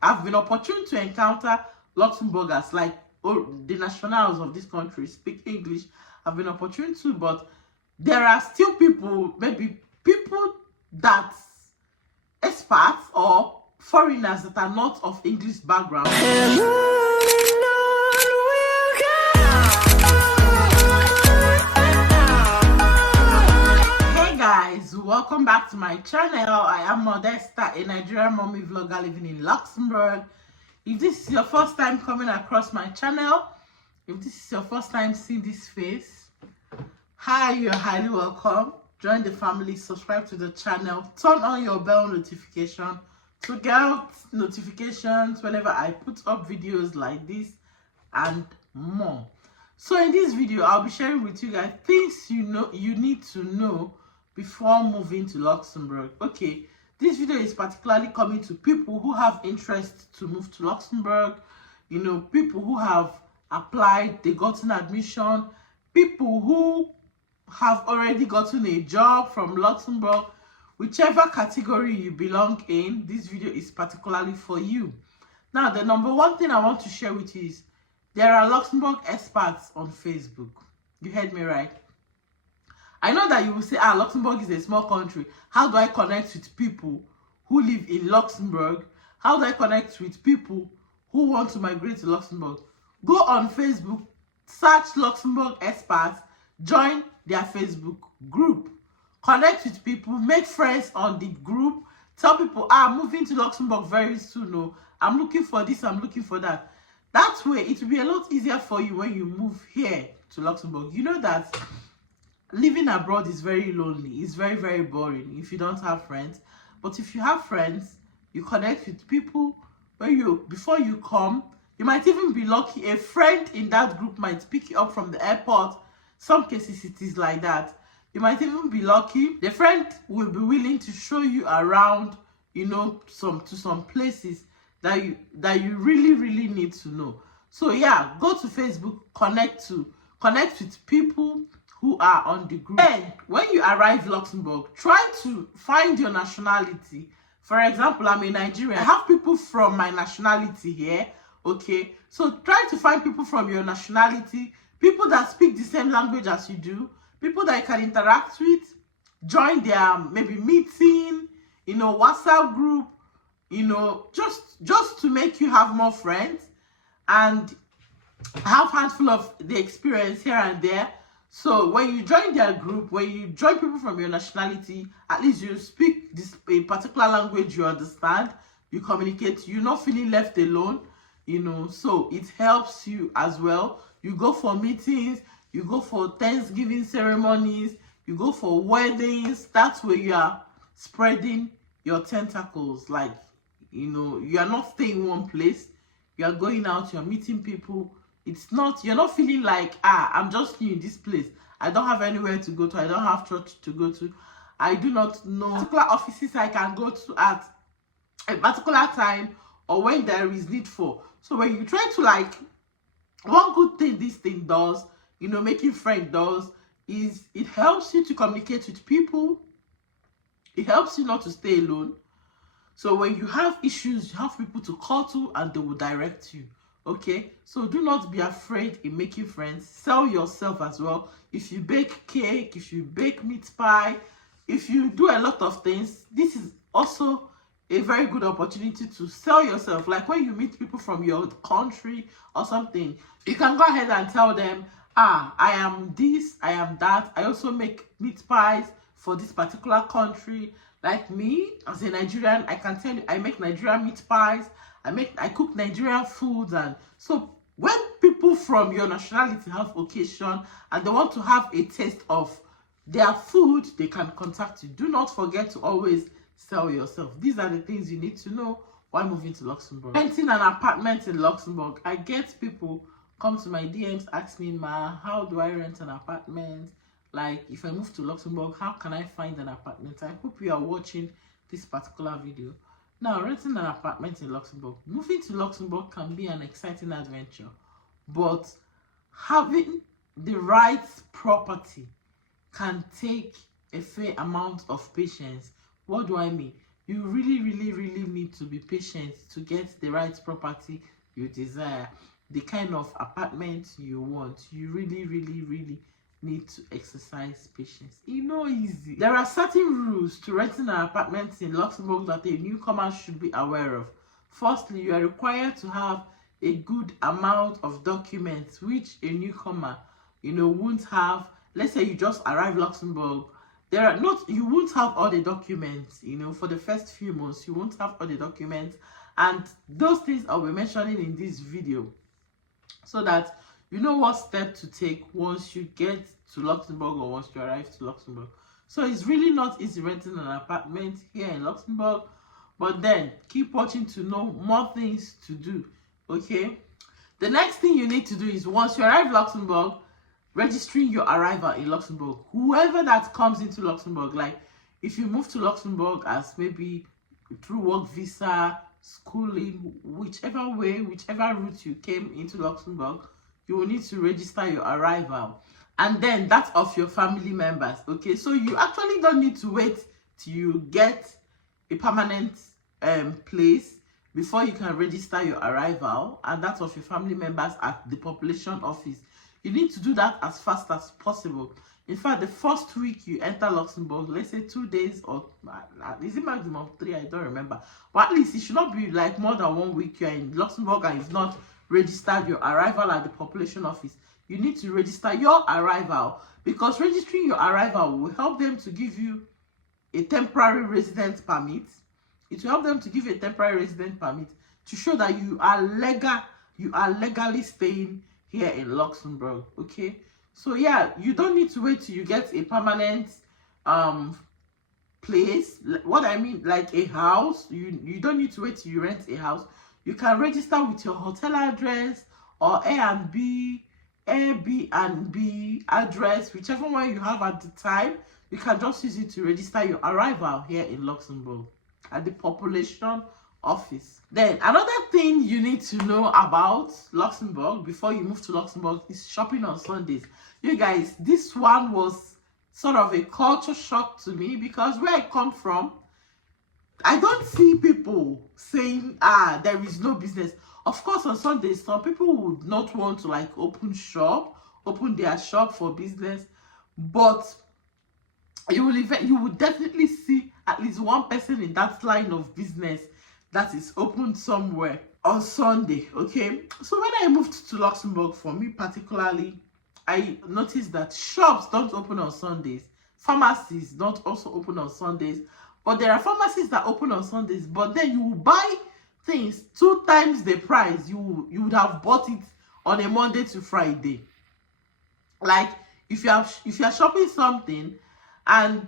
I've been opportune to encounter Luxembourgers, like the nationals of this country speak English. I've been opportune to, but there are still people, maybe people that expats or foreigners that are not of English background. Hey guys, welcome back to my channel. I am Modesta, a Nigerian mommy vlogger living in Luxembourg. If this is your first time coming across my channel, if this is your first time seeing this face, hi, you're highly welcome. Join the family, subscribe to the channel, turn on your bell notification to get notifications whenever I put up videos like this and more. So in this video, I'll be sharing with you guys things you need to know before moving to Luxembourg. Okay, this video is particularly coming to people who have interest to move to Luxembourg, you know, people who have applied, they gotten admission, people who have already gotten a job from Luxembourg. Whichever category you belong in, this video is particularly for you. Now, the number one thing I want to share with you is there are Luxembourg experts on Facebook. You heard me right. I know that you will say, Luxembourg is a small country. How do I connect with people who live in Luxembourg? How do I connect with people who want to migrate to Luxembourg? Go on Facebook, search Luxembourg experts, join their Facebook group, connect with people, make friends on the group, tell people, I'm moving to Luxembourg very soon. No, I'm looking for this, I'm looking for that. That way, it will be a lot easier for you when you move here to Luxembourg. You know that living abroad is very lonely. It's very, very boring if you don't have friends. But if you have friends, you connect with people. Before you come, you might even be lucky. A friend in that group might pick you up from the airport. Some cases it is like that. You might even be lucky. The friend will be willing to show you around, you know, to some places that you really, really need to know. So yeah, go to Facebook, connect with people who are on the group. Then when you arrive in Luxembourg, try to find your nationality. For example, I'm a Nigerian. I have people from my nationality here. Okay, so try to find people from your nationality, people that speak the same language as you do, people that you can interact with, join their maybe meeting, you know, WhatsApp group, you know, just to make you have more friends and have handful of the experience here and there. So when you join their group, when you join people from your nationality, at least you speak a particular language you understand, you communicate, you're not feeling left alone, you know, so it helps you as well. You go for meetings, you go for Thanksgiving ceremonies, you go for weddings. That's where you are spreading your tentacles. Like, you know, you are not staying in one place. You are going out, you're meeting people. You're not feeling like, I'm just new in this place. I don't have anywhere to go to. I don't have church to go to. I do not know particular offices I can go to at a particular time or when there is need for. So when you try to, like, one good thing this thing does, you know, making friends does, is it helps you to communicate with people. It helps you not to stay alone. So when you have issues, you have people to call to and they will direct you. Okay, so do not be afraid in making friends. Sell yourself as well. If you bake cake, if you bake meat pie, if you do a lot of things, this is also a very good opportunity to sell yourself. Like when you meet people from your country or something, you can go ahead and tell them, I am this, I am that. I also make meat pies for this particular country. Like me, as a Nigerian, I can tell you, I make Nigerian meat pies. I cook Nigerian foods. And so when people from your nationality have occasion and they want to have a taste of their food, they can contact you. Do not forget to always sell yourself. These are the things you need to know while moving to Luxembourg. Renting an apartment in Luxembourg. I get people come to my DMs, ask me, how do I rent an apartment? Like, if I move to Luxembourg, how can I find an apartment? I hope you are watching this particular video. Now, renting an apartment in Luxembourg. Moving to Luxembourg can be an exciting adventure, but having the right property can take a fair amount of patience. What do I mean? you really need to be patient to get the right property you desire, the kind of apartment you want. You really need to exercise patience. It's not easy. There are certain rules to renting an apartment in Luxembourg that a newcomer should be aware of. Firstly, you are required to have a good amount of documents, which a newcomer, won't have. Let's say you just arrived Luxembourg. You won't have all the documents, for the first few months. You won't have all the documents, and those things I'll be mentioning in this video, so that you know what step to take once you get to Luxembourg or once you arrive to Luxembourg. So it's really not easy renting an apartment here in Luxembourg, but then keep watching to know more things to do. Okay, the next thing you need to do is, once you arrive Luxembourg, registering your arrival in Luxembourg. Whoever that comes into Luxembourg, like if you move to Luxembourg as maybe through work visa, schooling, whichever route you came into Luxembourg, you will need to register your arrival, and then that of your family members. Okay, so you actually don't need to wait till you get a permanent place before you can register your arrival and that of your family members at the population office. You need to do that as fast as possible. In fact, the first week you enter Luxembourg, let's say 2 days, or is it maximum 3? I don't remember. But at least it should not be like more than 1 week you're in Luxembourg and you've not registered your arrival at the population office. You need to register your arrival, because registering your arrival will help them to give you a temporary residence permit. It will help them to give you a temporary residence permit to show that you are legally staying here in Luxembourg. Okay, so yeah, you don't need to wait till you get a permanent place. What I mean, like a house, you don't need to wait till you rent a house. You can register with your hotel address or Airbnb address, whichever one you have at the time. You can just use it to register your arrival here in Luxembourg at the population office. Then another thing you need to know about Luxembourg before you move to Luxembourg is shopping on Sundays. You guys, this one was sort of a culture shock to me, because where I come from, I don't see people saying there is no business. Of course, on Sundays some people would not want to like open their shop for business, but you will definitely see at least one person in that line of business that is open somewhere on Sunday. Okay, so when I moved to Luxembourg, for me particularly, I noticed that shops don't open on Sundays, pharmacies don't also open on Sundays, but there are pharmacies that open on Sundays, but then you will buy things 2 times the price you would have bought it on a Monday to Friday. Like if you are shopping something, and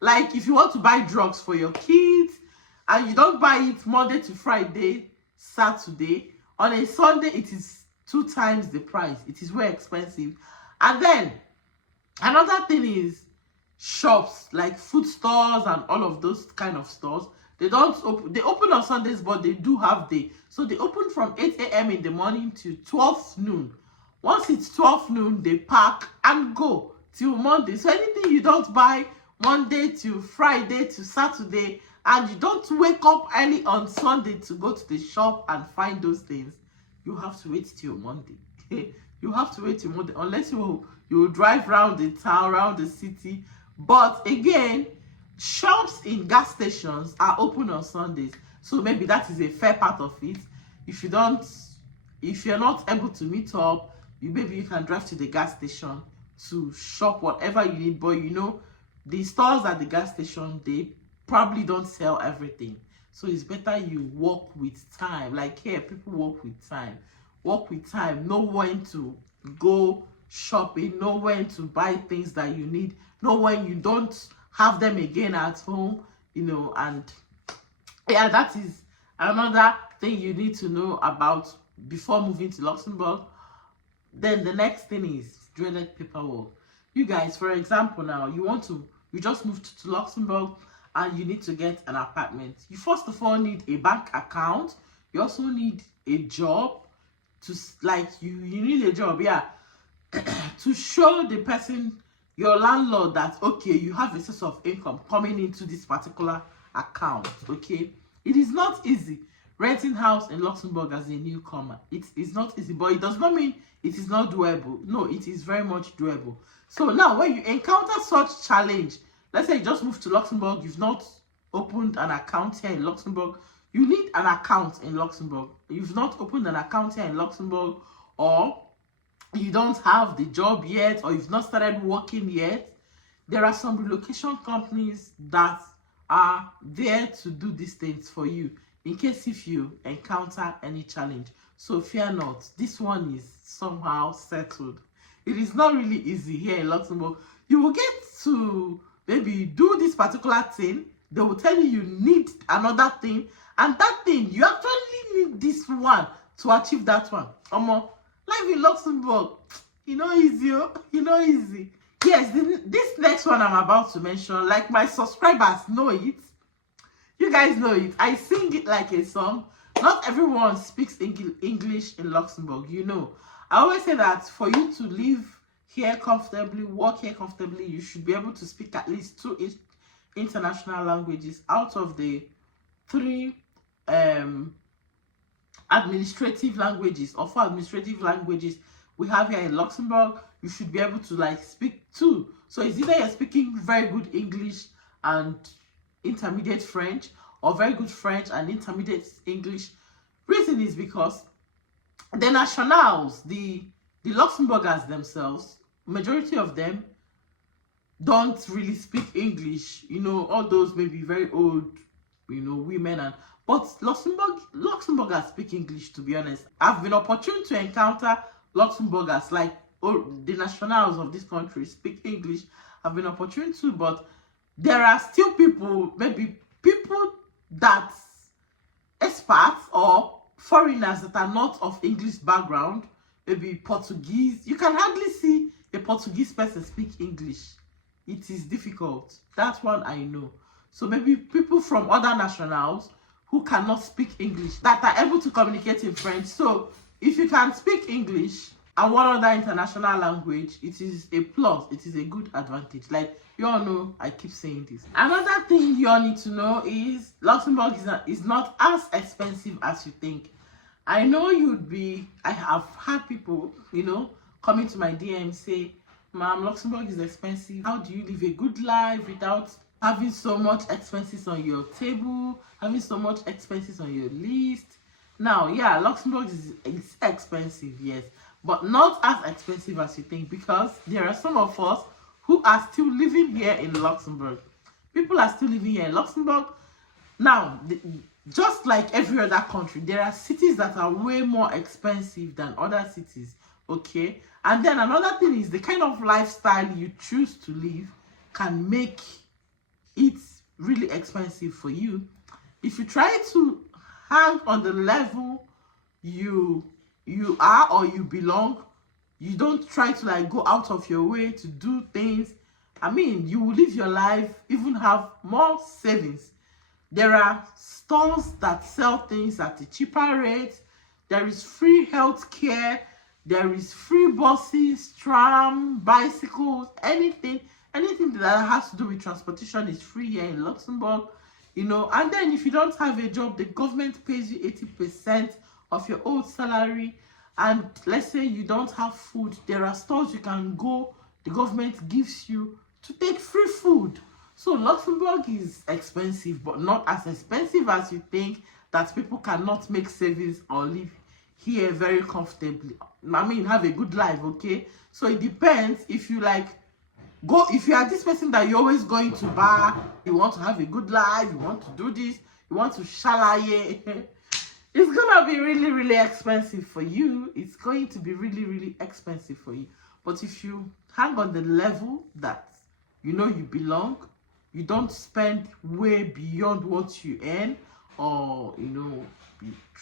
like if you want to buy drugs for your kids and you don't buy it Monday to Friday, Saturday, on a Sunday it is 2 times the price. It is very expensive. And then another thing is shops like food stores and all of those kind of stores, they open on Sundays, but they do have day. So they open from 8 a.m. in the morning to 12 noon. Once it's 12 noon, they pack and go till Monday. So anything you don't buy Monday to Friday to Saturday, and you don't wake up early on Sunday to go to the shop and find those things, you have to wait till Monday. You have to wait till Monday, unless you drive around the town, around the city. But again, shops in gas stations are open on Sundays, so maybe that is a fair part of it. If you're not able to meet up, maybe you can drive to the gas station to shop whatever you need. But the stores at the gas station, they probably don't sell everything, so it's better you walk with time. Like here, people walk with time. Know when to go shopping, know when to buy things that you need, know when you don't have them again at home, and yeah, that is another thing you need to know about before moving to Luxembourg. Then the next thing is dreaded paperwork. You guys, for example, now you just moved to Luxembourg and you need to get an apartment. You first of all need a bank account. You also need a job you need a job, yeah, to show the person, your landlord, that okay, you have a source of income coming into this particular account. Okay, it is not easy renting house in Luxembourg as a newcomer. It is not easy, but it does not mean it is not doable. No, it is very much doable. So now when you encounter such challenge, let's say you just moved to Luxembourg, you've not opened an account here in Luxembourg. You need an account in Luxembourg. You've not opened an account here in Luxembourg, or you don't have the job yet, or you've not started working yet. There are some relocation companies that are there to do these things for you in case if you encounter any challenge. So fear not, this one is somehow settled. It is not really easy here in Luxembourg. You will get to maybe do this particular thing, they will tell you you need another thing, and that thing you actually need this one to achieve that one. Life in Luxembourg, easy. Easy. Yes, this next one I'm about to mention, like my subscribers know it. You guys know it. I sing it like a song. Not everyone speaks English in Luxembourg, I always say that for you to live here comfortably, work here comfortably, you should be able to speak at least 2 international languages out of the 3 administrative languages, or 4 administrative languages we have here in Luxembourg. You should be able to speak 2. So it's either you're speaking very good English and intermediate French, or very good French and intermediate English. Reason is because the nationals, the Luxembourgers themselves, majority of them don't really speak English. All those maybe very old, women, but Luxembourgers speak English, to be honest. I've been opportune to encounter Luxembourgers, the nationals of this country speak English. I've been opportune to, but there are still people that expats or foreigners that are not of English background, maybe Portuguese. You can hardly see a Portuguese person speak English. It is difficult. That one I know. So maybe people from other nationals who cannot speak English that are able to communicate in French. So if you can speak English and one other international language, it is a plus. It is a good advantage. You all know, I keep saying this. Another thing you all need to know is Luxembourg is not as expensive as you think. I know I have had people, coming to my DM say, "Ma'am, Luxembourg is expensive. How do you live a good life without having so much expenses on your table, having so much expenses on your list?" Now, yeah, Luxembourg is expensive, yes, but not as expensive as you think, because there are some of us who are still living here in Luxembourg. People are still living here in Luxembourg. Now, just like every other country, there are cities that are way more expensive than other cities, okay? And then another thing is the kind of lifestyle you choose to live can make it really expensive for you. If you try to hang on the level you are or you belong, you don't try to go out of your way to do things, you will live your life, even have more savings. There are stores that sell things at a cheaper rate. There is free health care. There is free buses, tram, bicycles, anything that has to do with transportation is free here in Luxembourg. And then if you don't have a job, the government pays you 80% of your old salary. And let's say you don't have food, there are stores you can go, the government gives you to take free food. So Luxembourg is expensive, but not as expensive as you think, that people cannot make savings or live here very comfortably. Have a good life, okay? So it depends. If you if you are this person that you're always going to bar, you want to have a good life, you want to do this, you want to shalaye, it's gonna be really, really expensive for you. It's going to be really, really expensive for you. But if you hang on the level that you belong, you don't spend way beyond what you earn, or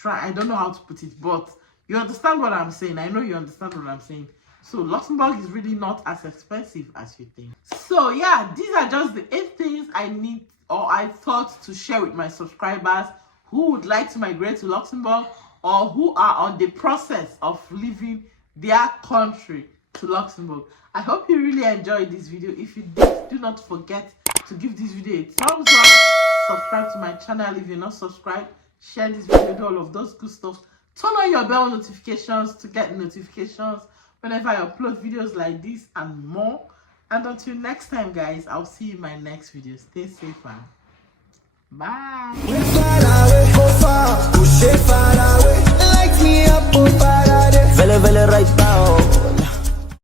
I don't know how to put it, but you understand what I'm saying. I know you understand what I'm saying. So Luxembourg is really not as expensive as you think. So yeah, these are just the 8 things I thought to share with my subscribers who would like to migrate to Luxembourg, or who are on the process of leaving their country to Luxembourg. I hope you really enjoyed this video. If you did, do not forget to give this video a thumbs up, subscribe to my channel if you're not subscribed, share this video, do all of those good stuff. Turn on your bell notifications to get notifications whenever I upload videos like this and more. And until next time, guys, I'll see you in my next video. Stay safe and bye.